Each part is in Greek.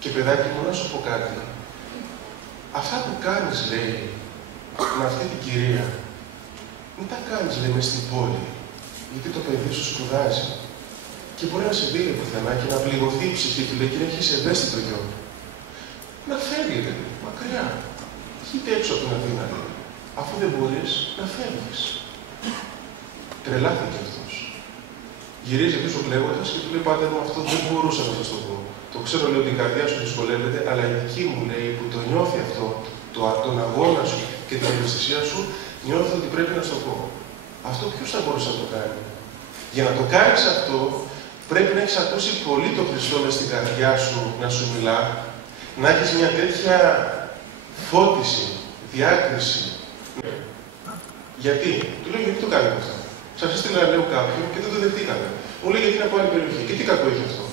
Και παιδάκι μου, να σου πω κάτι. Αυτά που κάνεις, λέει, με αυτή την κυρία, μην τα κάνεις, λέει, μες στην πόλη. Γιατί το παιδί σου σπουδάζει. Και μπορεί να σε δει πουθενά και να πληγωθεί η ψυχή του, λέει, και να έχεις ευαίσθητο γιο. Να φεύγετε, μακριά. Είτε έξω από την Αθήνα, λέει. Αφού δεν μπορείς, να φεύγεις. Τρελάθηκε αυτός. Γυρίζει πίσω κλαίγοντας και του λέει: Πάτερ μου, αυτό δεν μπορούσα να σας το πω. Το ξέρω, λέει, ότι η καρδιά σου δυσκολεύεται, αλλά η δική μου, λέει, που το νιώθει αυτό, τον αγώνα σου και την ευαισθησία σου, νιώθω ότι πρέπει να σου το πω. Αυτό ποιος θα μπορούσε να το κάνει? Για να το κάνεις αυτό, πρέπει να έχεις ακούσει πολύ τον Χριστό μες στην καρδιά σου να σου μιλά, να έχεις μια τέτοια φώτιση, διάκριση. Γιατί? Του λέω: Γιατί το κάνετε αυτό? Σας έστειλα, λέω, κάποιον και δεν το δεχτήκατε. Μου λέει: Γιατί είναι από άλλη περιοχή. Και τι κακό έχει αυτό?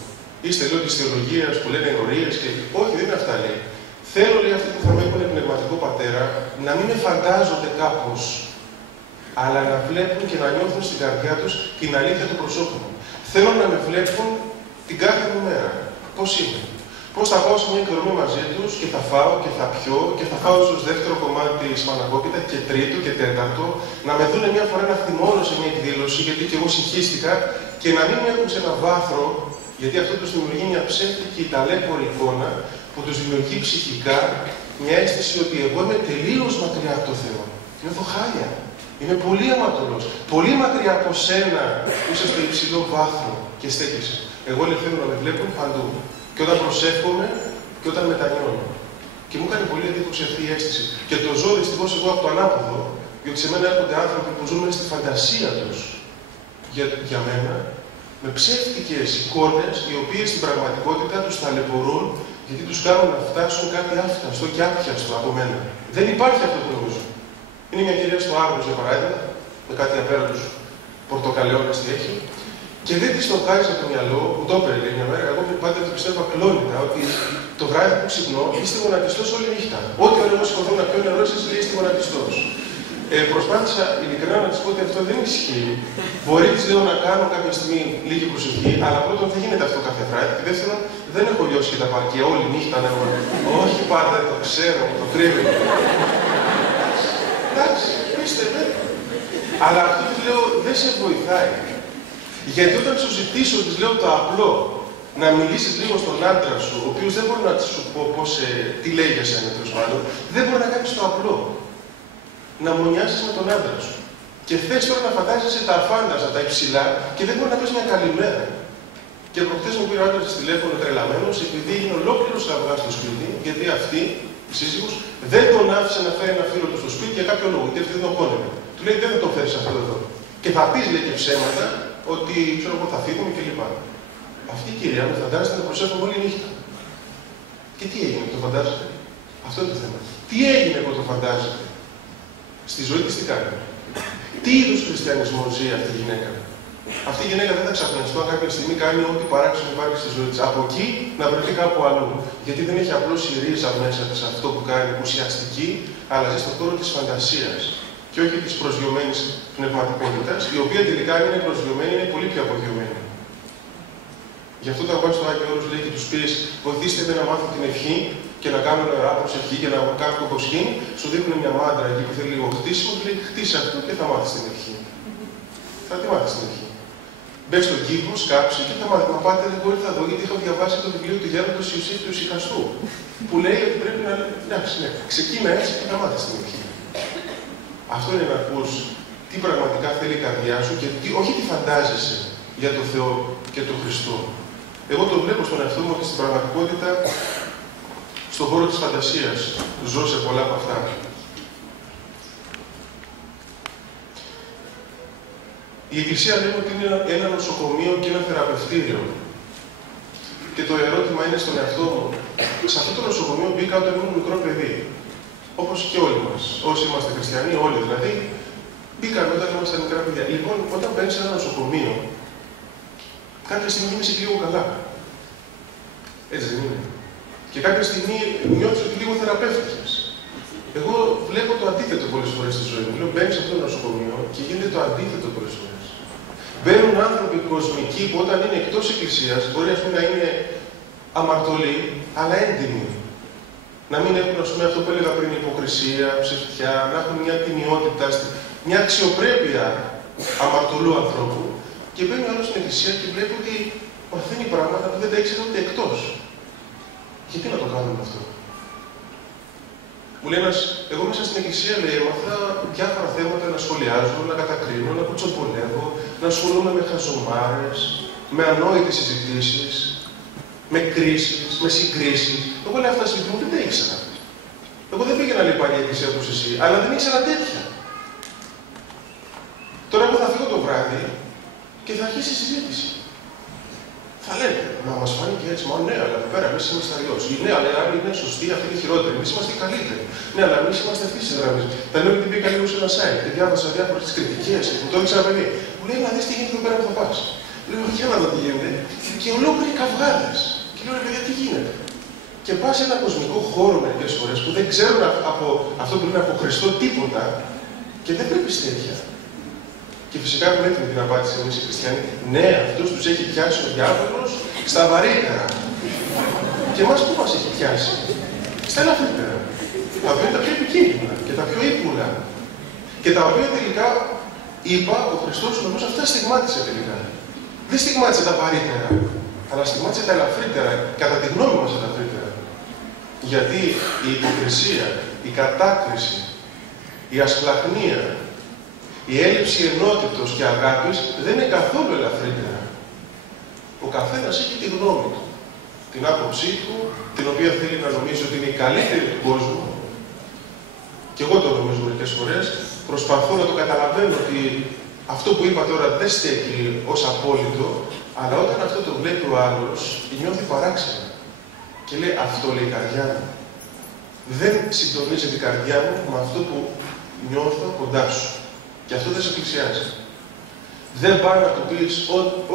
Είστε, λέω, της θεολογίας που λένε ενορίες και. Όχι, δεν είναι αυτά, λέει. Θέλω, λέει, αυτοί που θα με έχουν πνευματικό πατέρα να μην με φαντάζονται κάπως, αλλά να βλέπουν και να νιώθουν στην καρδιά τους την αλήθεια του προσώπου μου. Θέλω να με βλέπουν την κάθε μου μέρα. Πώς είμαι. Πώς θα πάω σε μια εκδρομή μαζί τους και θα φάω και θα πιω και θα φάω στο δεύτερο κομμάτι σπανακόπιτα και τρίτο και τέταρτο, να με δουν μια φορά να θυμώνω σε μια εκδήλωση, γιατί και εγώ συγχύστηκα, και να μην με έχουν σε ένα βάθρο, γιατί αυτό τους δημιουργεί μια ψεύτικη ταλέπορη εικόνα που τους δημιουργεί ψυχικά μια αίσθηση ότι εγώ είμαι τελείως μακριά από το Θεό. Νιώθω χάλια. Είμαι πολύ αματωλός. Πολύ μακριά από σένα που είσαι στο υψηλό βάθρο και στέκεσαι. Εγώ, λέει, θέλω να με βλέπουν παντού. Και όταν προσεύχομαι και όταν μετανιώνω. Και μου έκανε πολύ εντύπωση αυτή η αίσθηση. Και το ζω δυστυχώς εγώ από το ανάποδο, γιατί σε μένα έρχονται άνθρωποι που ζουν στη φαντασία τους για μένα, με ψεύτικες εικόνες, οι οποίες στην πραγματικότητα τους ταλαιπωρούν, γιατί τους κάνουν να φτάσουν κάτι άφταστο και άπιαστο από μένα. Δεν υπάρχει αυτό που νομίζω. Είναι μια κυρία στο Άργος, για παράδειγμα, με κάτι απέραντους πορτοκαλαιώνες τι έχει, και δεν της το βγάζει από το μυαλό, μου το έπαιρνε μια μέρα. Εγώ πάντα το πιστεύω ακλόνητα, ότι το βράδυ που ξυπνώ είστε γονατιστός όλη νύχτα. Ό,τι ώρα εγώ σηκωθώ να πιω νερό, εσείς λέει είστε γονατιστός. Προσπάθησα ειλικρινά να της πω ότι αυτό δεν ισχύει. Μπορεί, της λέω, να κάνω κάποια στιγμή λίγη προσευχή, αλλά πρώτον δεν γίνεται αυτό κάθε βράδυ. Και δεύτερον, δεν έχω λιώσει και τα παρκεία όλη νύχτα να είμαι. Όχι πάντα, το ξέρω, το κρύβει. Εντάξει, πίστευε. Αλλά αυτό της λέω δεν σε βοηθάει. Γιατί όταν σου ζητήσω, της λέω το απλό, να μιλήσεις λίγο στον άντρα σου, ο οποίος δεν μπορεί να σου πω τι λέει για σένα, τέλος πάντων, δεν μπορεί να κάνεις το απλό. Να μονιάσεις με τον άντρα σου. Και θες τώρα να φαντάζεσαι τα αφάνταστα, τα υψηλά, και δεν μπορεί να πεις μια καλημέρα. Και προχτές μου πήρε ο άντρας της τηλέφωνο τρελαμένος, επειδή έγινε ολόκληρος καυγάς στο σπίτι, γιατί αυτή, η σύζυγος, δεν τον άφησε να φέρει ένα φίλο του στο σπίτι για κάποιο λόγο, γιατί αυτή δεν τον πόνευε. Του λέει: Δεν τον φέρεις αυτό εδώ. Και θα πεις, λέει, και ψέματα, ότι ξέρω εγώ θα φύγουμε κλπ. Αυτή η κυρία με φαντάζεται να προσέχουμε όλη νύχτα. Και τι έγινε που το φαντάζεται? Αυτό είναι το θέμα. Τι έγινε που το φαντάζεται? Στη ζωή της τι κάνει? Τι είδους χριστιανισμό ζει αυτή η γυναίκα? Αυτή η γυναίκα δεν θα ξαφνιστεί αν κάποια στιγμή κάνει ό,τι παράξενο υπάρχει στη ζωή της. Από εκεί να βρεθεί κάπου αλλού. Γιατί δεν έχει απλώς η ρίζα μέσα της αυτό που κάνει ουσιαστική, αλλά ζει στον χώρο της φαντασίας. Και όχι της προσγειωμένης πνευματικότητας, η οποία τελικά αν είναι προσγειωμένη, είναι πολύ πιο απογειωμένη. Γι' αυτό όταν πας στο Άγιο Όρος λέει και τους πεις: Βοηθήστε με να μάθω την ευχή και να κάνω νερά προσευχή και να κάνω κοκοσχήνη, σου δείχνουν μια μάντρα εκεί που θέλει λίγο χτίσιμο και λέει: Χτίσε αυτό και θα μάθεις την ευχή. Θα τη μάθεις την ευχή. Μπες στον κύκλο, σκάψε και θα μάθεις. Μα πάτε, δεν μπορεί να δω, γιατί έχω διαβάσει το βιβλίο του Γέροντος Ιωσήφ του Ησυχαστού, που λέει ότι πρέπει να. Εντάξει, ναι, ξεκίνα έτσι και θα μάθεις την ευχή. Αυτό είναι να ακούς τι πραγματικά θέλει η καρδιά σου και όχι τι φαντάζεσαι για τον Θεό και τον Χριστό. Εγώ το βλέπω στον εαυτό μου ότι στην πραγματικότητα, στον χώρο της φαντασίας, ζω σε πολλά από αυτά. Η Εκκλησία λέει ότι είναι ένα νοσοκομείο και ένα θεραπευτήριο. Και το ερώτημα είναι στον εαυτό μου, σε αυτό το νοσοκομείο μπήκα όταν ήμουν μικρό παιδί. Όπως και όλοι μας. Όσοι είμαστε χριστιανοί, όλοι δηλαδή, μπήκαμε όταν ήμασταν μικρά παιδιά. Λοιπόν, όταν μπαίνεις σε ένα νοσοκομείο, κάποια στιγμή είσαι λίγο καλά. Έτσι δεν είναι? Και κάποια στιγμή νιώθεις ότι λίγο θεραπεύτηκες. Εγώ βλέπω το αντίθετο πολλές φορές στη ζωή μου. Λέω: Μπαίνεις σε αυτό το νοσοκομείο και γίνεται το αντίθετο πολλές φορές. Μπαίνουν άνθρωποι κοσμικοί που όταν είναι εκτός εκκλησίας, μπορεί ας πούμε να είναι αμαρτωλοί, αλλά έντιμοι. Να μην έχουν, ας πούμε, αυτό που έλεγα πριν, υποκρισία, ψευτιά, να έχουν μια τιμιότητα, μια αξιοπρέπεια αμαρτωλού ανθρώπου. Και μπαίνει ο άλλος στην εκκλησία και βλέπει ότι μαθαίνει πράγματα που δεν τα ήξερε ούτε εκτός. Γιατί να το κάνουμε αυτό? Μου λέει ένας, εγώ μέσα στην εκκλησία, λέει, έμαθα διάφορα θέματα να σχολιάζω, να κατακρίνω, να κουτσοπολεύω, να ασχολούμαι με χαζομάρες, με ανόητες συζητήσεις, με κρίσεις, με συγκρίσεις. Εγώ λέω αυτά στη μου δεν τα ήξερα. Εγώ δεν πήγαινα λέει παλιά εκκλησία όπως εσύ, αλλά δεν ήξερα τέτοια. Τώρα εγώ θα φύγω το βράδυ και θα αρχίσει η συζήτηση. Θα λέτε, μα μας φάνηκε έτσι, μα ναι, αλλά εδώ πέρα εμείς είμαστε αλλιώς. Ναι, αλλά άλλοι είναι σωστοί, αυτοί είναι χειρότεροι. Εμείς είμαστε οι καλύτεροι. Ναι, αλλά εμείς είμαστε αυτοί στις γραμμές. Τα λέω γιατί μπήκα λίγο σε ένα site και διάβασα διάφορες κριτικές και μου το έδειξε ένα παιδί. Μου λέει, να δεις τι γίνεται εδώ πέρα που θα πας. Λέω, για να δω τι γίνεται. Και ολόκληροι καυγάδες. Και λέω, ρε παιδιά, τι γίνεται. Και πας σε ένα κοσμικό χώρο μερικές φορές που δεν ξέρουν από αυτό που είναι από Χριστό τίποτα και δεν πρέπει τέτοια. Και φυσικά έχουμε έτοιμη την απάντηση εμείς οι χριστιανοί. Ναι, αυτούς τους έχει πιάσει ο διάβολος στα βαρύτερα. Και εμάς πού μας έχει πιάσει? Στα ελαφρύτερα. Τα οποία είναι τα πιο επικίνδυνα και τα πιο ύπουλα. Και τα οποία τελικά, είπα, ο Χριστός νομίζω αυτά στιγμάτισε τελικά. Δεν στιγμάτισε τα βαρύτερα, αλλά στιγμάτισε τα ελαφρύτερα, κατά τη γνώμη μας τα ελαφρύτερα. Γιατί η υποκρισία, η κατάκριση, η ασπλαχνία, η έλλειψη ενότητος και αγάπης δεν είναι καθόλου ελαφρύτερα. Ο καθένας έχει τη γνώμη του, την άποψή του, την οποία θέλει να νομίζει ότι είναι η καλύτερη του κόσμου. Και εγώ το νομίζω μερικές φορές. Προσπαθώ να το καταλαβαίνω ότι αυτό που είπα τώρα δεν στέκει ως απόλυτο, αλλά όταν αυτό το βλέπει ο άλλος, νιώθει παράξενα. Και λέει, αυτό λέει η καρδιά μου. Δεν συντονίζεται η καρδιά μου με αυτό που νιώθω κοντά σου. Και αυτό δεν σε πλησιάζει. Δεν πάει να του πεις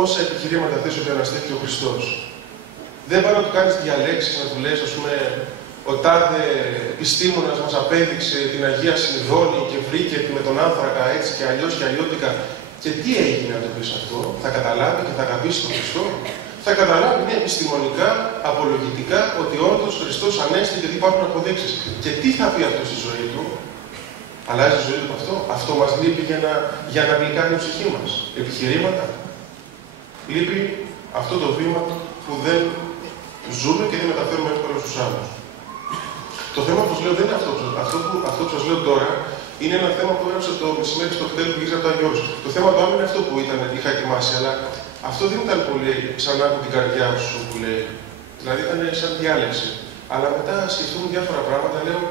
όσα επιχειρήματα θες ότι αναστέφει ο Χριστός. Δεν πάει να του κάνεις διαλέξεις, να του λες, ας πούμε, ο τάδε επιστήμονας μας απέδειξε την Αγία Συνδόνη και βρήκε με τον άνθρακα έτσι και αλλιώς και αλλιώτικα. Και τι έγινε να το πεις αυτό? Θα καταλάβει και θα αγαπήσει τον Χριστό. Θα καταλάβει ναι, επιστημονικά, απολογητικά, ότι όντως Χριστός ανέστη γιατί υπάρχουν αποδείξεις. Και τι θα πει αυτό στη ζωή του? Αλλάζει η ζωή του αυτό. Αυτό μας λείπει για να γλυκάνει η ψυχή μας. Επιχειρήματα. Λείπει αυτό το βήμα που δεν ζούμε και δεν μεταφέρουμε εύκολα στους άλλους. Το θέμα που σας λέω δεν είναι αυτό που σας λέω τώρα. Είναι ένα θέμα που έγραψα το μεσημέρι στο κτέλ που γύρισα από το Άγιο Όρος. Το θέμα του άλλου είναι αυτό που είχα ετοιμάσει, αλλά αυτό δεν ήταν πολύ σαν από την καρδιά σου που λέει. Δηλαδή ήταν σαν διάλεξη. Αλλά μετά σκεφτούμε διάφορα πράγματα, λέω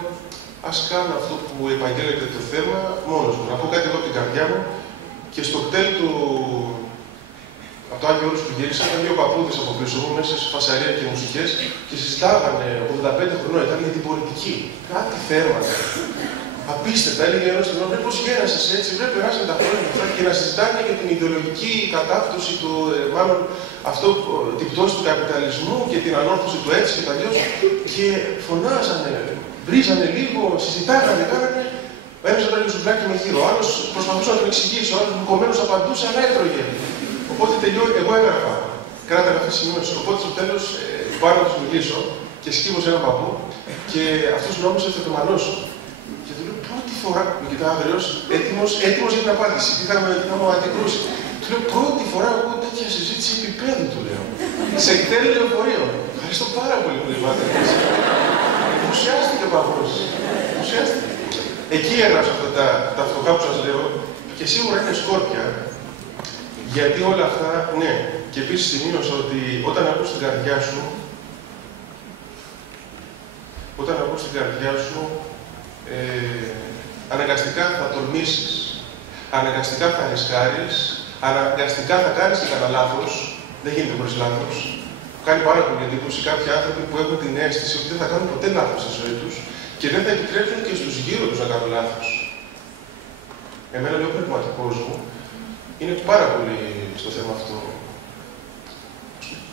ας κάνω αυτό που επαγγέλλεται το θέμα μόνος μου. Να πω κάτι εδώ από την καρδιά μου και στο κτέλ του. Από το Άγιο Όρος που γύρισα, ήταν δύο παππούδες από πίσω μου, μέσα σε φασαρία και μουσικές και συζητάγανε 85 χρονών, ήταν για την πολιτική. Κάτι θέματα. Απίστευτα, έλεγε ένας στον άλλο, πώς γέρασες έτσι, πρέπει περάσαν τα χρόνια αυτά και να συζητάνε για την ιδεολογική κατάπτωση του, μάλλον αυτό, την πτώση του καπιταλισμού και την ανόρθωση του έτσι και τα αλλιώς. Και φωνάζανε, βρίζανε λίγο, συζητάγανε, κάνανε. Ο ένας έτρωγε σουβλάκι με γύρο, ο άλλος προσπαθούσε να τον εξηγήσει, ο άλλος μπουκωμένος απαντούσε, αλλά έτρωγε. Οπότε τελειώνει, εγώ έγραφα, κράταγα αυτή τη σημείωση. Οπότε στο τέλος πάω να τους μιλήσω και σκύβω σε έναν παππού και αυτός νόμιζε ότι θα το μαλώσω. Και του λέω πρώτη φορά, με κοιτάω αγριός, έτοιμος για την απάντηση. Τι θα μου αντικρούσει. Του λέω πρώτη φορά εγώ τέτοια συζήτηση επίπεδου, του λέω. Σε κτέλ λεωφορείο. Ευχαριστώ πάρα πολύ που λεβάτε. Ενθουσιάστηκε ο παππούς. Ενθουσιάστηκε. Εκεί έγραψα αυτά τα φτωχά που σας λέω και σίγουρα είναι σκόρπια. Γιατί όλα αυτά, ναι. Και επίσης σημείωσα ότι όταν ακούς την καρδιά σου, αναγκαστικά θα τολμήσεις, αναγκαστικά θα ρισκάρεις, αναγκαστικά θα κάνεις και κανένα λάθος, δεν γίνεται χωρίς λάθος. Κάνει πάρα πολύ εντύπωση κάποιοι άνθρωποι που έχουν την αίσθηση ότι δεν θα κάνουν ποτέ λάθος στη ζωή τους και δεν θα επιτρέψουν και στους γύρω τους να κάνουν λάθος. Εμένα λέει ο πνευματικός μου, είναι πάρα πολύ στο θέμα αυτό.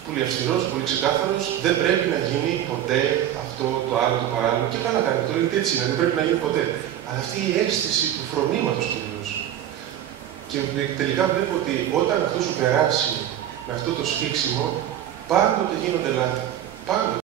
Πολύ αυστηρός, πολύ ξεκάθαρος. Δεν πρέπει να γίνει ποτέ αυτό, το άλλο, το παράλληλο. Και καλά κάνει τώρα, γιατί έτσι είναι, δεν πρέπει να γίνει ποτέ. Αλλά αυτή η αίσθηση του φρονήματος κυρίως. Και τελικά βλέπω ότι όταν αυτό σου περάσει με αυτό το σφίξιμο, πάντοτε γίνονται λάθη. Πάμε.